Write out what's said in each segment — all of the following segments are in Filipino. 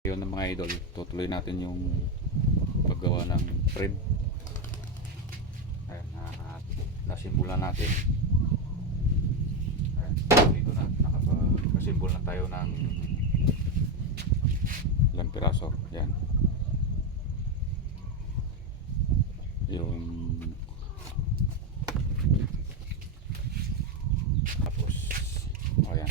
Yun mga idol, tutuloy natin yung paggawa ng frame. Ayan, nasimbolan natin. Ayan, dito na nakapasimbol na tayo ng ilang piraso. Ayan, yung tapos ayan,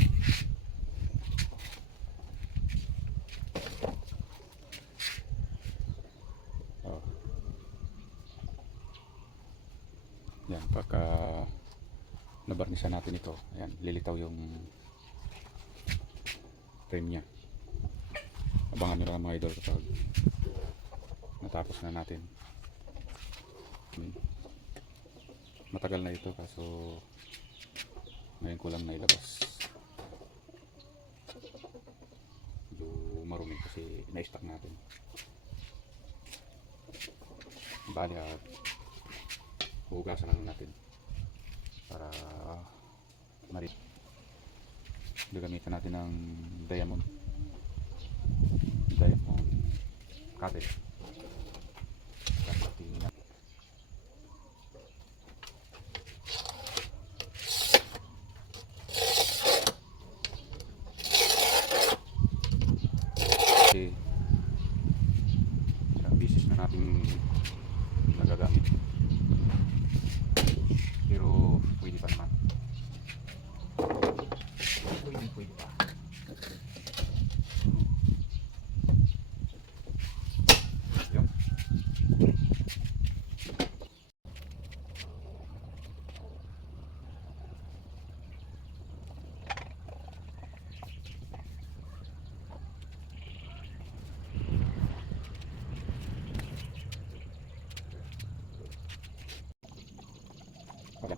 yan, pagka nabarnisan natin ito, ayan, lilitaw yung frame nya. Abangan nyo lang mga idol kapag natapos na natin. Matagal na ito kaso ngayon ko lang nailabas. Medyo marumi kasi na-stack natin. Bali at hugasan lang natin para marit. Gagamitan natin ng diamond cutter. Kasi ilang beses na natin nagagamit, pero pwede pa naman, pwede pa. Yun.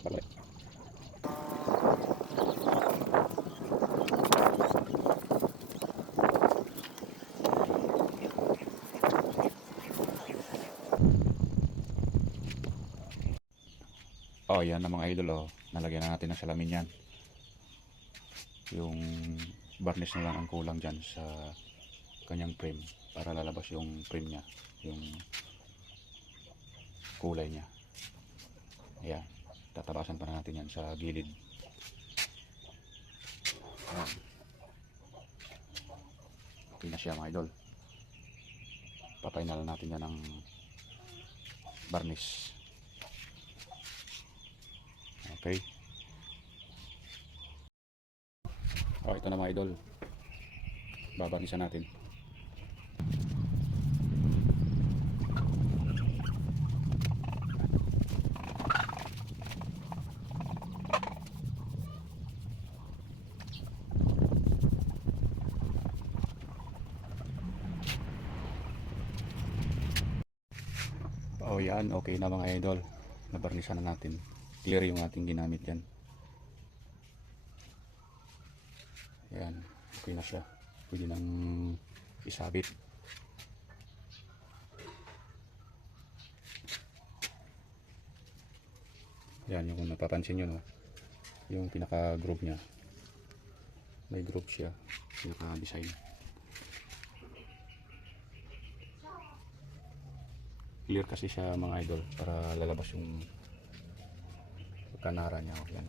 Balik. Oh, yan na mga idol, oh. Nalagyan na natin ng salamin yan. Yung varnish na lang ang kulang dyan sa kanyang frame para lalabas yung frame nya, yung kulay nya. Ayan, tatabasan pa natin yan sa gilid. Ayan. Okay na siya mga idol. Papainal natin yan ng varnish. Okay. Oh, ito na mga idol. Babarnisan natin. Oh, yan. Okay na mga idol. Nabarnisan na natin. Clear yung ating ginamit yan. Ayan, okay na siya. Pwede nang isabit. Ayan, yung kung napapansin nyo, no? Yung pinaka groove nya, may groove siya, pinaka design. Clear kasi siya mga idol para lalabas yung kanara nya. Ayan.